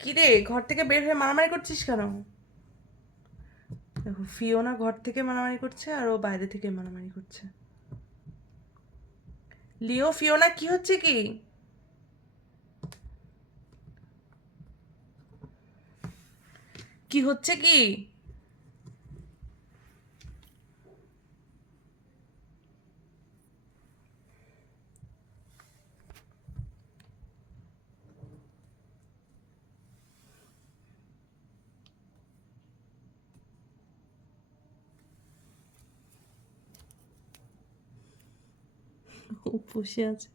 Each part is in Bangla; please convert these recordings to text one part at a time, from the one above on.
কি রে, ঘর থেকে বের হয়ে মারামারি করছিস কেন? দেখো, ফিওনা ঘর থেকে মারামারি করছে আর ও বাইরে থেকে মারামারি করছে। লিও, ফিওনা, কি হচ্ছে কি? কি হচ্ছে কি? ও বসে আছে।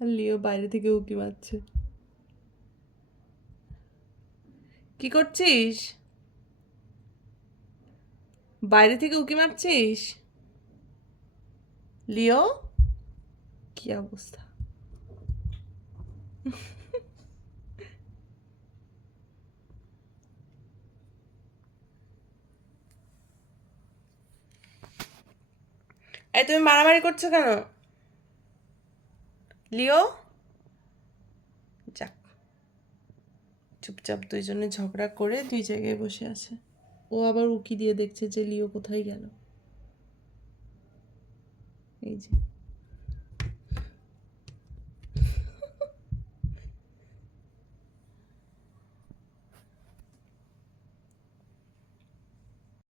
আর লিও বাইরে থেকে উঁকি মারছে। কি করছিস? বাইরে থেকে উঁকি মারছিস? লিও, কি অবস্থা? এই, তুমি মারামারি করছো কেন? লিও, যাক, চুপচাপ দুইজনে ঝগড়া করে দুই জায়গায় বসে আছে। ও আবার উকি দিয়ে দেখছে যে লিও কোথায় গেল। এই যে